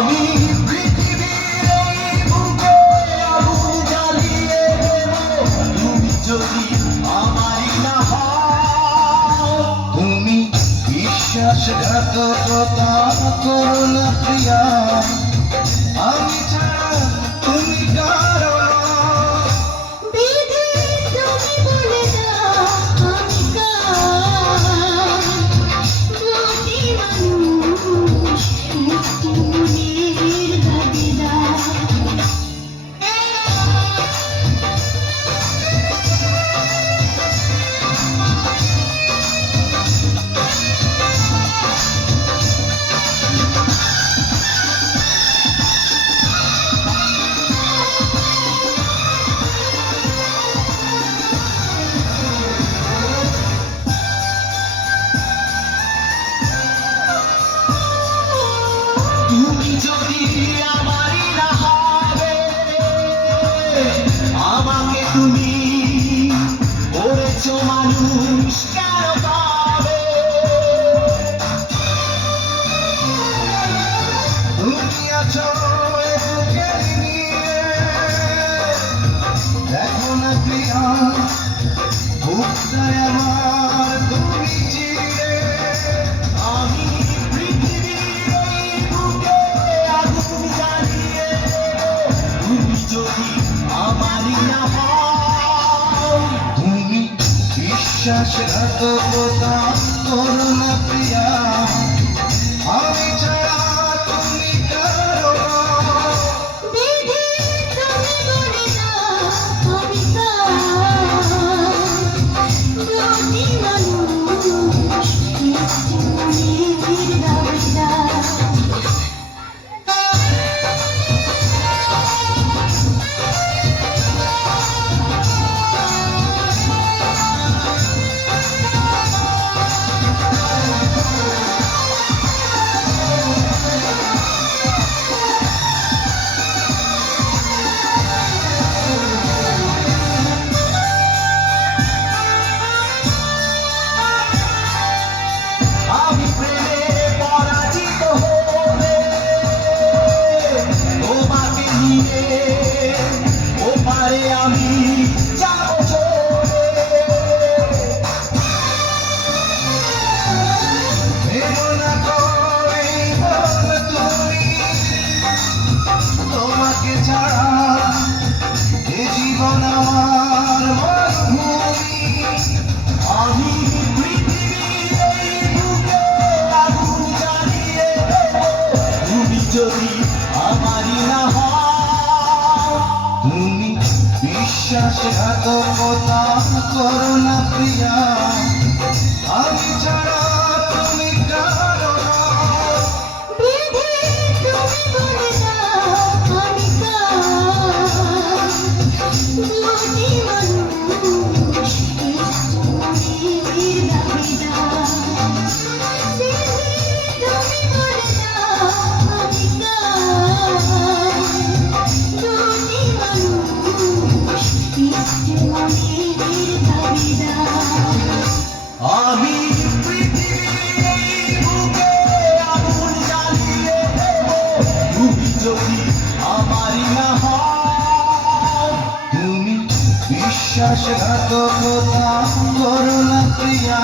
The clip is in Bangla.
আমি পৃথিবীর এই বুকে আগুন জ্বালিয়ে দেব তুমি যদি আমারই না হও। তুমি বিশ্বাসঘাতকতা করো না প্রিয়া, আমি ছাড়া তুমি কারো না। বিধি তুমি বলে দাও আমি কার, দুটি মানুষ একটি মনের দাবিদার। তুমি যদি আমারই না হবে, আমাকে তুমি করেছো মানুষ কেন পাবে? তুমি আছো এ বুকের নিয়ে, দেখো না প্রিয়া বুকটায় আমার তুমি চিরে। আমি পৃথিবীর এই বুকে আগুন জ্বালিয়ে দেব তুমি যদি আমারই না হও। তুমি বিশ্বাসঘাতকতা করো না প্রিয়া, আমি ছাড়া তুমি কারো না। বিধি তুমি বলে দাও আমি কার, দুটি মানুষ একটি মনের দাবিদার। আমি প্রেমে পরাজিত হলে তোমাকে নিয়ে ওপারে আমি যাব চলে। ভেবো না করে বল তুমি, তোমাকে ছাড়া এ জীবন আমার মরুভূমি। আমি পৃথিবীর এই বুকে আগুন জ্বালিয়ে দেব তুমি যদি আমারই না হও। তুমি বিশ্বাসঘাতকতা করো না প্রিয়া, আমি ছাড়া তুমি কারো না। বিধি তুমি বলে দাও আমি কার, দুটি মানুষ একটি মনের দাবিদার। বিধি তুমি বলে দাও আমি কার, দুটি মানুষ একটি মনের দাবিদার। আমি পৃথিবীর এই বুকে আগুন জ্বালিয়ে দেব তুমি যদি আমারই না হও। তুমি বিশ্বাসঘাতকতা করো না প্রিয়া,